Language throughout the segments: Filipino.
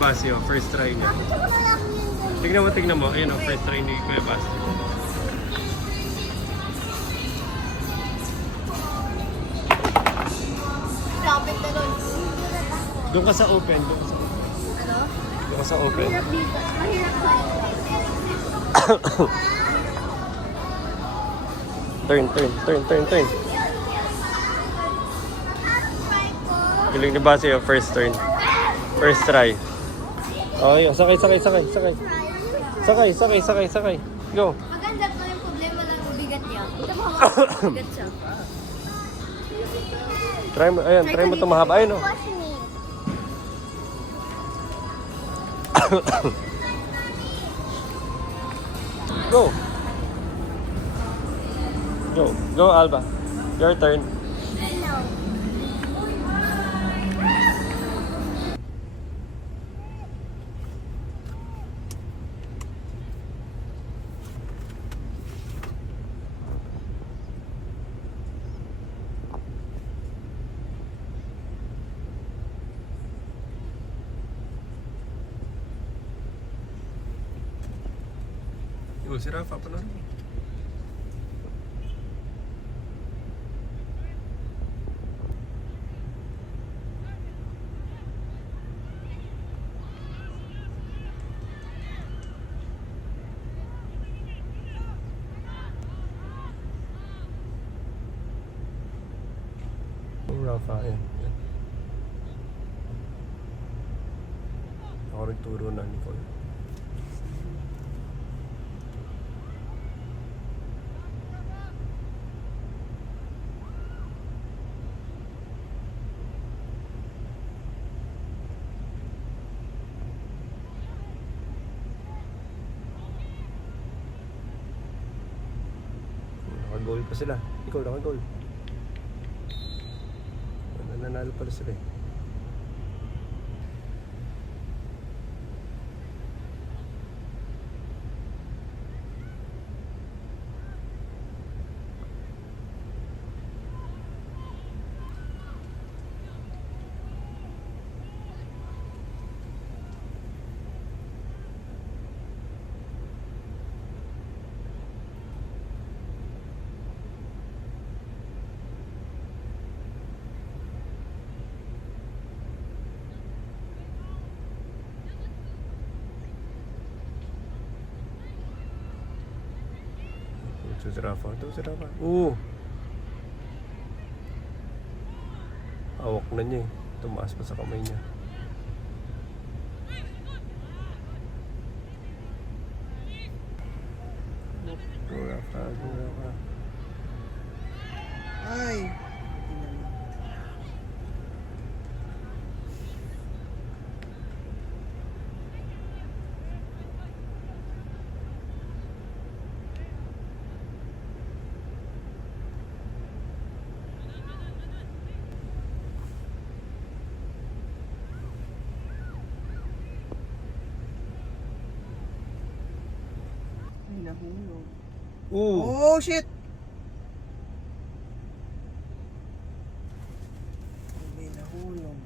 Basio, first try niya. Tignan mo. Ayun o, first try ni Kuya Basio. Lapit na doon. Doon ka sa open. Ano? Doon ka sa open. Mahirap dito. Mahirap sa Turn. Galing ni Basio, first turn. First try. Okay, sakay. Sakay. Go. maganda to yung problema lang bigat niya. Ito mahawak. Bigat siya. Try mo ito mahaba. Ayun o. Go, Alba. Your turn. Si Rafa pa na rin. Rafa, yan. Ako nagturo na, Nicole. Naka-goal pa sila. Ikaw, naka-goal. Nanalo pala sila eh. Ito si Rafa. Hawak na niya eh. Tumaas pa sa kamay niya. Go Rafa. Ay! Nahulog. Oh, shit! May nahulog.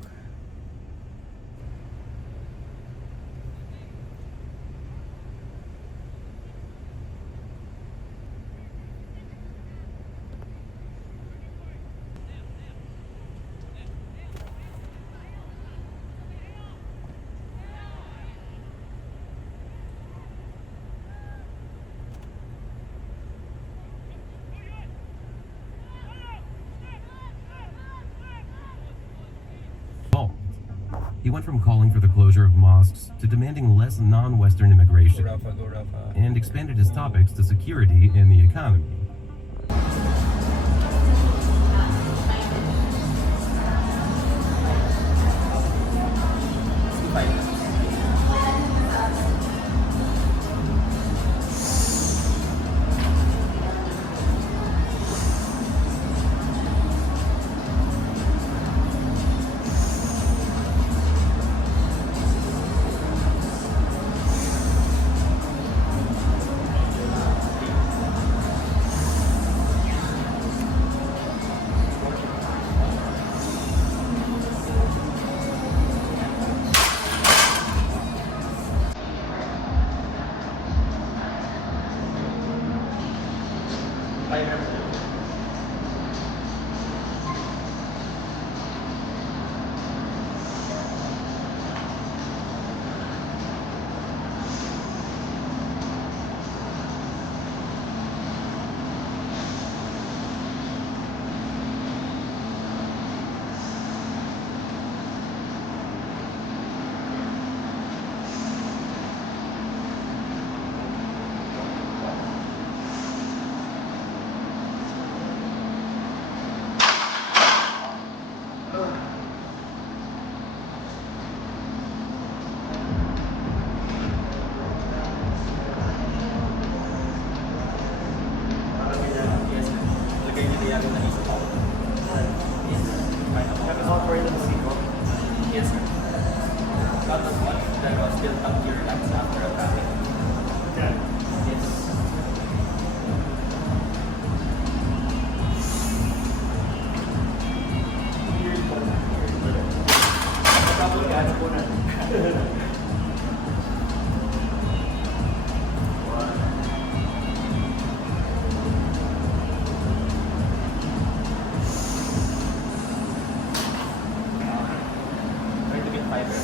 He went from calling for the closure of mosques to demanding less non-Western immigration, Go Rafa. and expanded his topics to security and the economy. built up your lats after attacking. Yes. Double gas po na. Try to get fiber.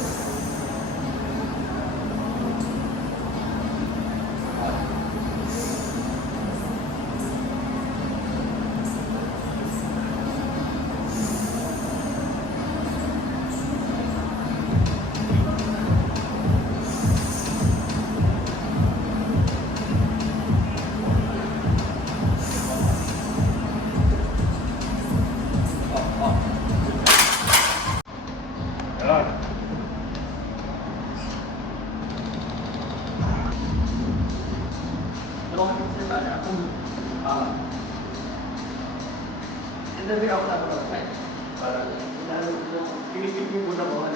Interview ako lang bro. Para pinipip yung muna mo.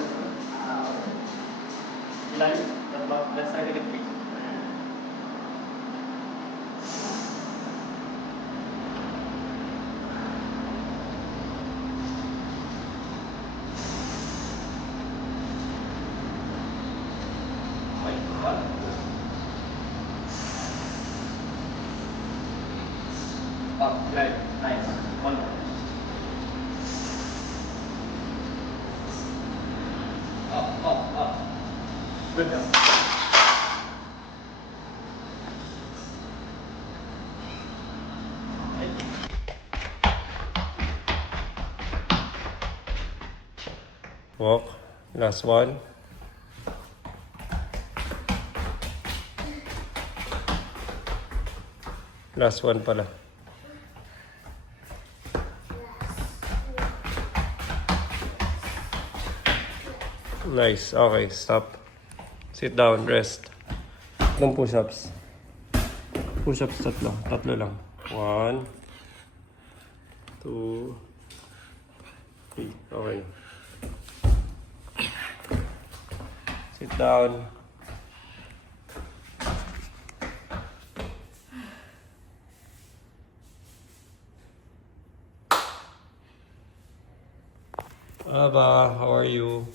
Ilan? Tatlo? Let's try to get quick. Wait, what? Up, right, nice. One more. Up. Good now. Walk. Last one. Last one pala. Nice. Okay, stop. Sit down, rest. Tatlong push-ups. Push-ups tatlo. Tatlo lang. 1, 2, 3. Okay. Sit down. Aba, how are you?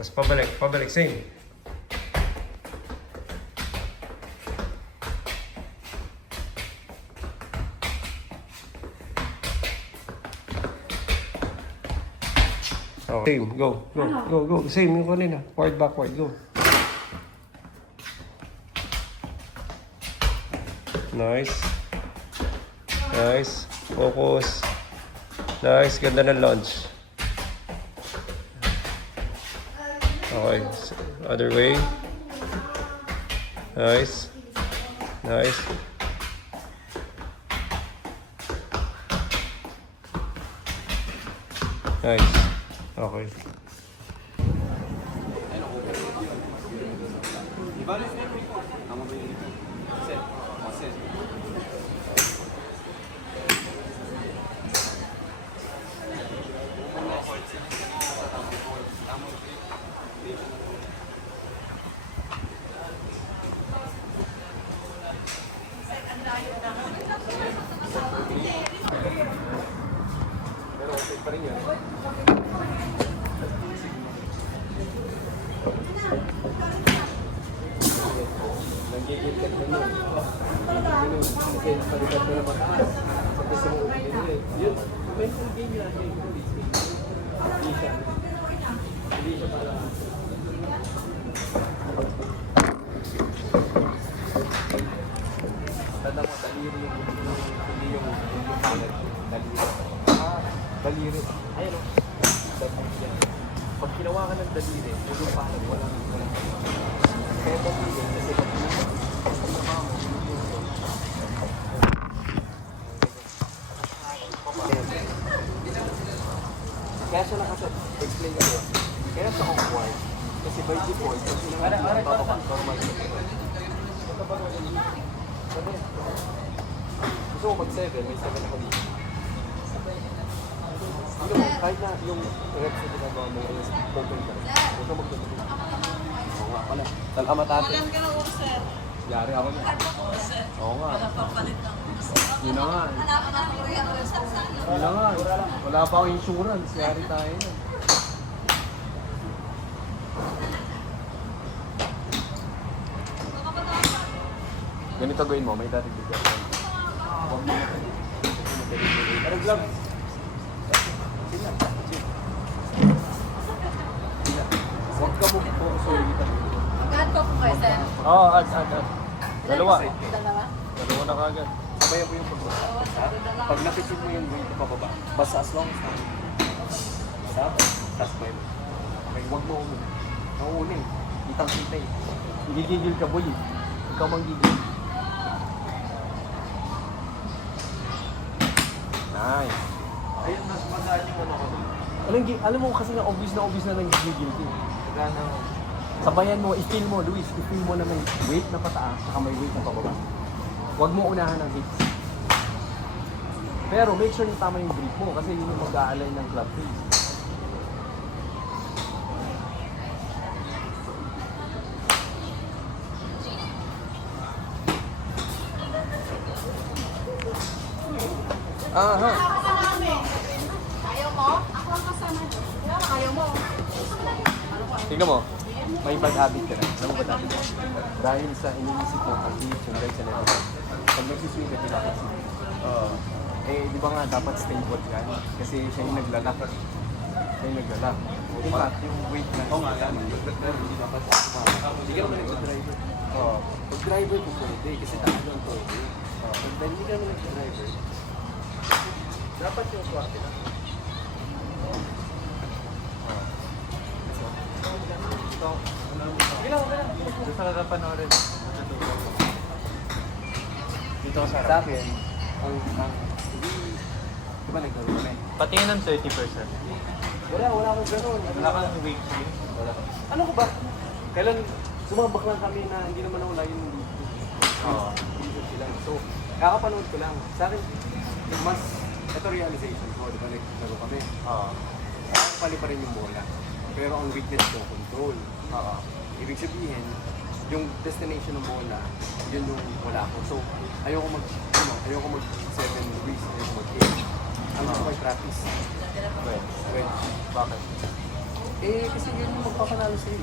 Tapos pabalik, same. Okay, same, go. Same yung kanina. Forward, backward, go. Nice. Focus. Nice, ganda ng launch. Okay, other way. Nice. Okay. Tanda mo, daliri yung hindi yung panel. Daliri. Daliri. Ayun o. Daliri. Pag ginawa ka ng daliri, yung panel, walang kaya daliri, kasi pag ginawa mo, kaya siya nakasot. explain ko. Kaya sa awkward. Kasi by default, pag sinangalan, normal. Gusto mo mag-7, may 7 ako dito. Hindi mo, kahit na yung reps na ginagawa mo is open ka rin. Huwag ka magdadali. Oo nga pala. Talamatapin. Yari ako na. Oo nga. Yun na nga. Yun na nga. Wala pa akong insurance. Yari tayo na. Ganito gawin mo, may dating bigyan. Huwag mo. Pero vlog. Sila. Huwag ka mo po sulitan. Agad ko po kayo, sir. Oo, add. Dalawa. Dalawa? Dalawa na kagad. Sabayan mo yung pagbasa. Pag napitid mo yung weight pa baba, basta as long as tapos sabay mo. Okay, huwag mo umun. Nauunin. Kitang-kita eh. Gigigil ka, boy. Ikaw manggigil. Nice. Ayun, mas magaan yung ano ko. Alam mo kasi nga obvious na nanggigil ka. Gana. Sabayan mo, i-feel mo, Luis. I-feel mo na may weight na pataas, saka may weight na pababa. Huwag mo unahan ng hits. Pero make sure yung tama yung grip mo kasi yun yung mag-a-align ng club face. Aha. Ayaw mo? Ako ang kasama doon. Ayaw mo? Tingnan mo, may bad habit ka na. Alam mo bad habit? Dahil sa iniisip mo ang hits yung guys sa level. Pag nagsiswing ka, pinapansin. Di ba nga dapat stable ka? Kasi siya yung naglalak. Siya yung naglalak. In fact, yung weight na hindi dapat hindi ka naman nag-driver. Pag driver ko pwede kasi tayo ang to. Pag hindi ka naman nag-driver, dapat yung swerte na. Sige lang. Gusto ka panoorin. Dito sa akin, di ba nagkaroon kami? Patingin ng 30%. Wala akong gano'n. Wala kang weight change? Wala. Ano ko ba? Kailan sumabak lang kami na hindi naman ako lagi nung Oo. sila. So, kakapanood ko lang. Sa akin, mas, ito realization ko, di ba naglaro kami. Oo. Pali pa rin yung bola. Pero ang weakness ko, control. Oo. Ibig sabihin, yung destination ng bola, yun yung wala ko. So, ayoko mag 7 degrees, ayoko mag 8. Ang gusto ko ay practice. Wedge. Bakit? Kasi yun yung magpapanalo sa'yo.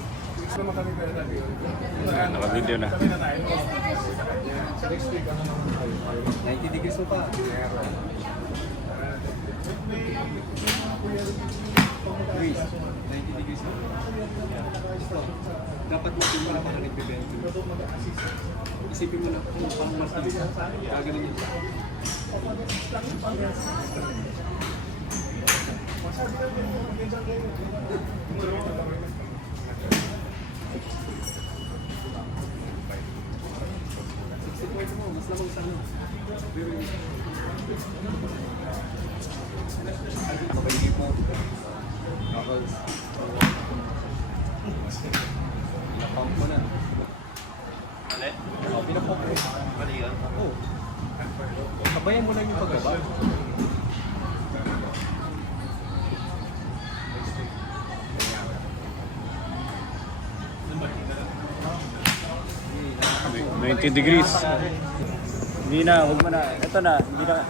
Naka-video na. 90 degrees mo pa. Degrees. 90 degrees mo. Dapat mo din wala pa ka nagbibento. Isipin mo na kung pang mas dali. Kagaling yun. Mas lamang sa ano. Mabaligid mo. Knuckles. Pinapump mo na. Ulit? Pinapump mo. Balikan? Oo. Sabayan mo lang yung pagbaba. May 90 degrees. Hindi na, huwag mo na. Ito na, hindi na.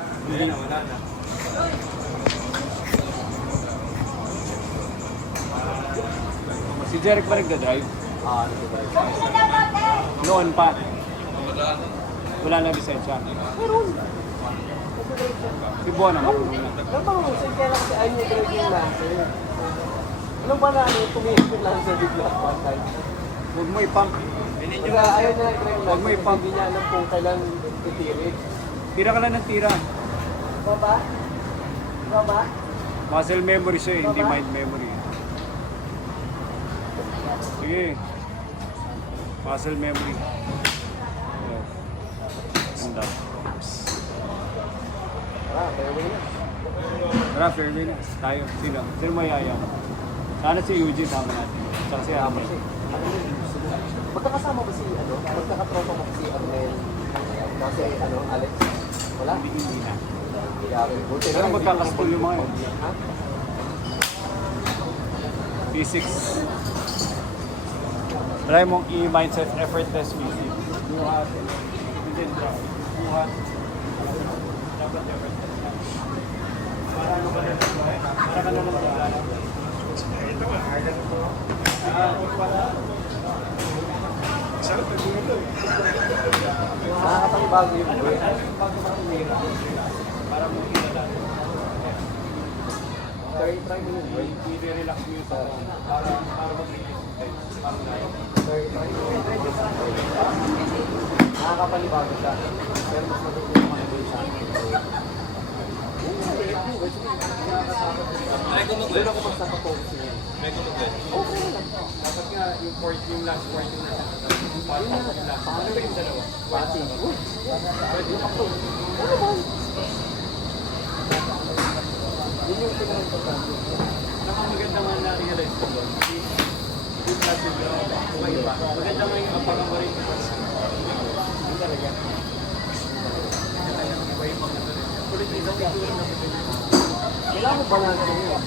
Wala na. Si Jeric ba nagda-drive? Nag-drive. Noon pa. Wala na lisensya. Meron. Si Buona marunong na. Naman, kaya lang si ayaw niya drive yung lancer. Ano ba na tumihip yung lancer bigla one time? Huwag mo ipump. Kaya ayaw niya drive yung Huwag mo lancer, ipump. hindi niya alam kung kailan titirik. Tira ka lang ng tira. Baba? Baba? Muscle memory siya eh, hindi mind memory. Sige. Muscle memory. Ganda. Fairway na. Tara, fairway na. Tayo. Sino? Sino mayaya? Ano si Eugene tama natin? Tsaka si Amay. Magkakasama ba si, magkakatropa mo si Arnel? Kasi, Alex? Wala? Hindi na. Buti Pero magkakaskul yung mga yun. Ha? Physics. Try mong i-mindset effortless physics. Buhat. Within draft. Buhat. Dapat effortless. Para ano ba yan? Para ka na naman mag-alala. Ito nga. Para. Nakakapanibago yung buhay. Para mo kilala. Try mo yung buhay. I-relax mo yung para mag-release. Try mo yung buhay. Nakakapanibago siya. Pero mas matutunan yung mga buhay sa akin. Doon ako magsasapokus niya. Dapat nga yung last part yung last. Ano ba yung dalawa? Pati. Yun yung pinaka-importante. Maganda nga na-realize ko doon. Yung last yung iba. Maganda nga yung apakang marin. Yun talaga. Kulit isang itsura na Kailangan mo balance yun.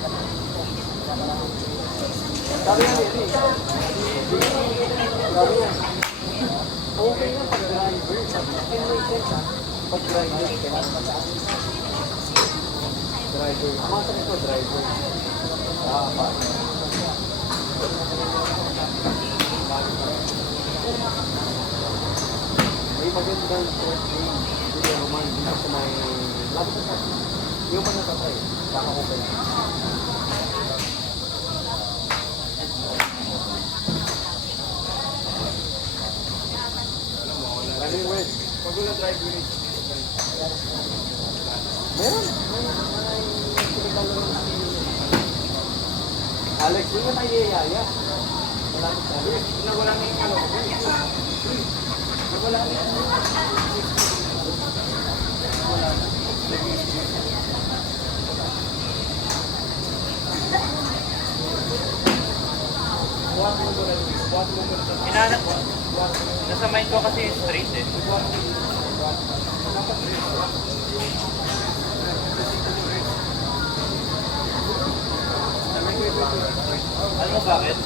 Sabi nga nila sabi nga, okay nga pag-driver. In my sense, pag-driver ka. Driver. Ang mga sabi ko, driver. May magandang short name. Hindi naman, dito sa may lapit sa sabi. Yung pa natatay, baka okay. Pag wala drive unit. Meron. Alex, hindi na tayo yaya. Malapit sa Alex. Wala na yung ano. Wala na yung Inanak ko. Nasa mind ko kasi yung straight eh. Alam mo bakit?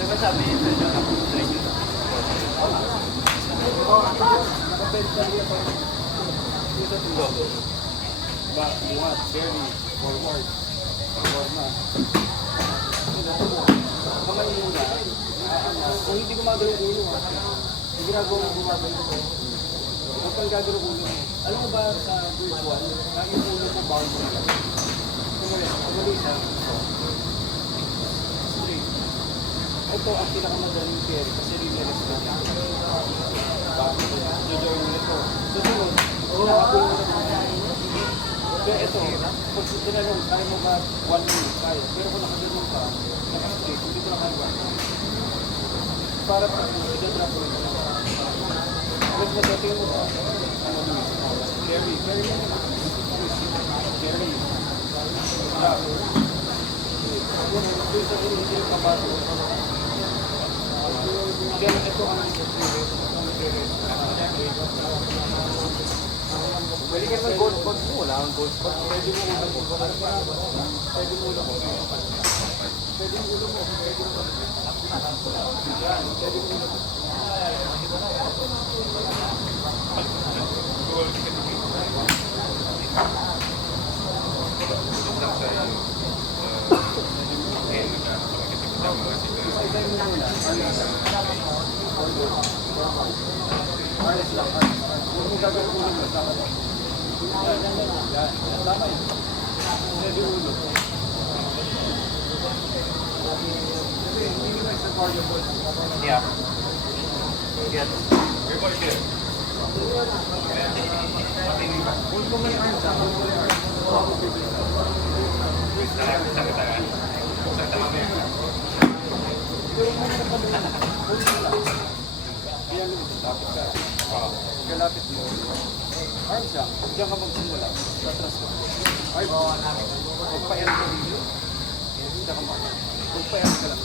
Diba sabi niya sa joke ako straight yun? back, buhat, carry, forward. Forward na. Kamay muna. Kung hindi gumagalaw yung ulo, yung ginagawa mo gumagalaw ko. Kapag gagalaw ulo mo, alam mo ba sa virtual, lagi yung ulo ko bawal mo lang. Kumuli siya. Straight. Ito ang pinakamadaling carry kasi rinirest na niya. Bakit? Jojoin mo nito. Susunod, nakapin mo na kaya ito, pag tinanong, kaya mo ba 1 minute, kaya. Pero kung nakagano'n ka, nakastraight, hindi ko na kaya. Para pa, i-drop mo na. Pag nadating mo ba, ano mo, carry, carry mo na. Carry. Drop. Doon sa hindi yung kabato. Kaya ito ang Pwede ka naman gold spot mo. Wala akong gold spot. pwede mo ulo mo. Pwede mo ulo mo. Pwede mo ulo mo. Yan, pwede mo ulo mo. Isa-isa mo muna. Arnes lang. Huwag mo gagawin ulo mo. Yan. Tama yun. Pwede ulo. Kasi hindi naman sa cardio ball. Yeah. Get. Huwag mo may arms ha. Huwag mo may arms. Huwag mo may siguro mo na kami. Huwag mo lang. Iyan mo ito. Lapit ka. Kalapit mo. Arms ha. Diyan ka magsimula. Tatras ka. Arms. Pagpa-air ka dito. Diyan ka mag. Pupayaan ka lang.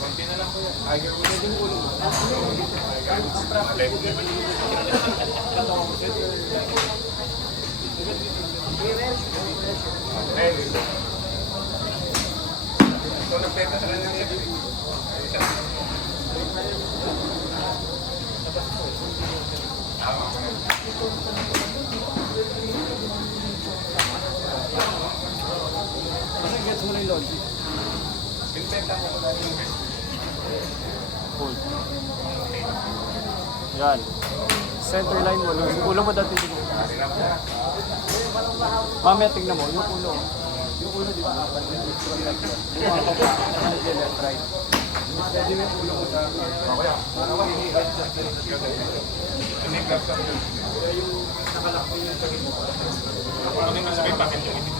Konti na lang ko yan. Tiger mo na din ulo mo. So, nagpeta sa kanya niya. Ano gets mo na yung laundry? Pinpenta mo ko natin yung best. Cool. Yan. Center line mo. Yung ulo mo dati dito. Mamaya tingnan mo. Yung ulo. Yung ulo di ba? Apat yung left right. Pwede mo yung ulo mo sa... Mamaya. Ano yung glass up yun? Yung nakalakot yung sakit mo. Ano yung nasa may packet yung ibig?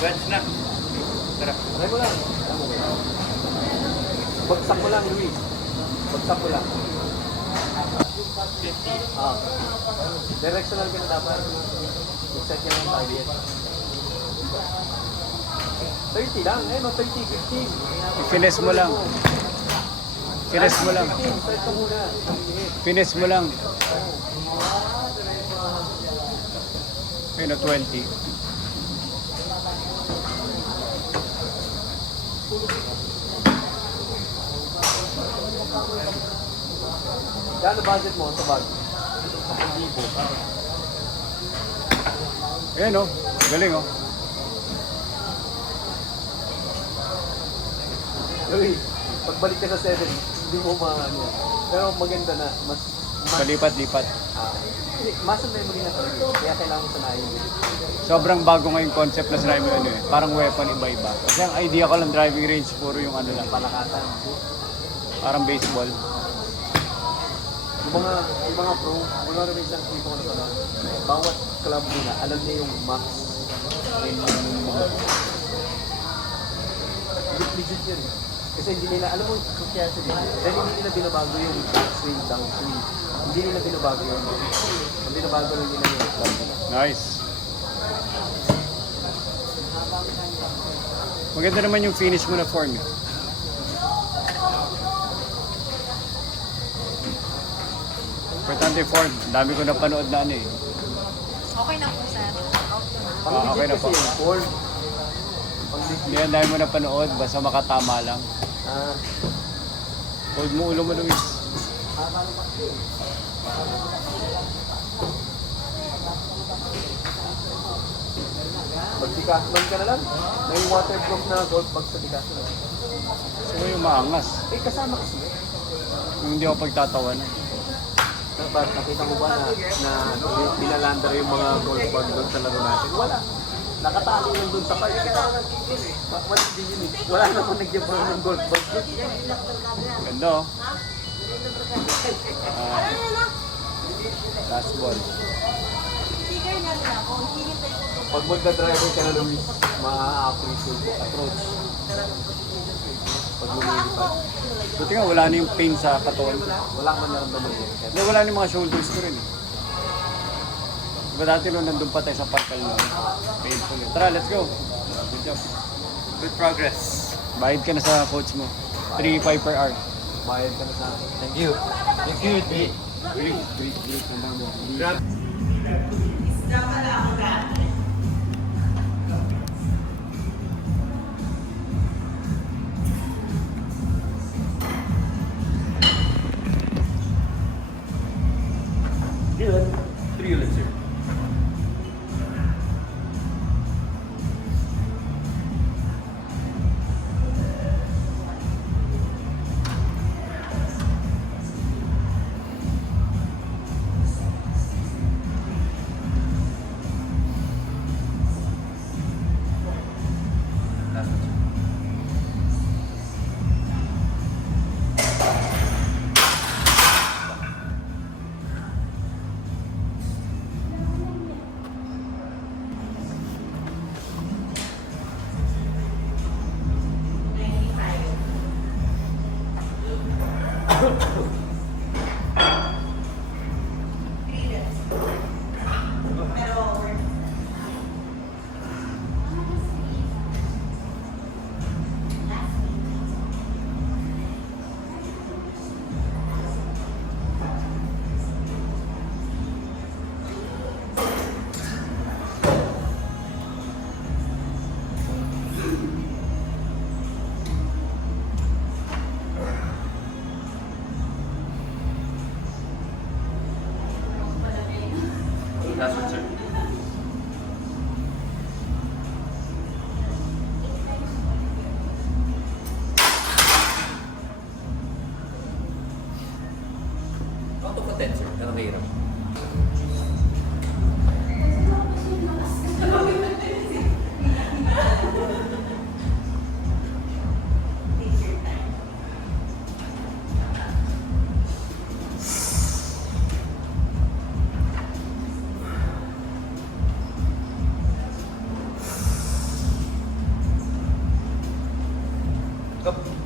Wedge na. Tara. Try mo lang. Bagsak mo lang, Luis. Bagsak mo lang. 50. Ah. Directional ka na dapat. Set ka ng target. 30 lang. Eh, no, 30, 15. Finish mo lang. Finish mo lang. 15, start ka muna. Finish mo lang. Ayun, 20. Gano'n budget mo sa bag? 1,000. Ayun oh. Galing oh. Uy, pagbalik ka sa 7, hindi mo maano. Pero maganda na. Mas Palipat-lipat. muscle memory na talaga. Kaya kailangan mo sanayin. Sobrang bago ngayong concept na sinabi mo ano eh. Parang weapon iba-iba. Kasi ang idea ko lang driving range puro yung ano lang. Palakatan. Parang baseball. Yung mga pro, wala na may isang tipo na pala. Bawat club nila, alam niya yung max. And yung mga... Legit yun. Kasi hindi nila, alam mo, kaya sabihin, dahil hindi nila binabago yung backswing, downswing. Hindi nila binabago yun. Ang binabago lang nila yung club nila. Nice. Maganda naman yung finish mo na form eh. Importante form. Dami ko napanood na ano eh. Okay na po, sir. Pang Ah, okay legit na po. kasi yung form. Pang legit. Hindi yan dami mo napanood. Basta makatama lang. Ah, Hold mo ulo mo, Luis. mag-decathlon ka na lang. May waterproof na golf bag sa decathlon. Gusto ko yung maangas. Eh, kasama kasi yun. Yung hindi ako pagtatawanan. Nakita mo ba na pinalandar yung mga golf bag doon sa laro natin? Wala. Nakatali lang doon sa park. Wala din yun eh. Wala naman nagyabang ng golf bag doon. Ganda oh. Last ball. Sticker nga nila ako. Hihintay ko ito. Pag magda-driver ka na Luis, ma-appreciate yung approach. Pag lumilipad. Buti nga wala na yung pain sa katawan ko. Wala kang naramdaman yun. Hindi, wala na yung mga shoulders ko rin eh. Diba dati nung nandun pa tayo sa parkal nun? Painful eh. Tara, let's go. Good job. Good progress. Bayad ka na sa coach mo. 3.5 per hour. Bayad ka na sa akin. Thank you. Thank you, B. Bilis naman mo. Dylan. 3 ulit, sir. Last one, sir. Auto potential, pero mahirap. Cup.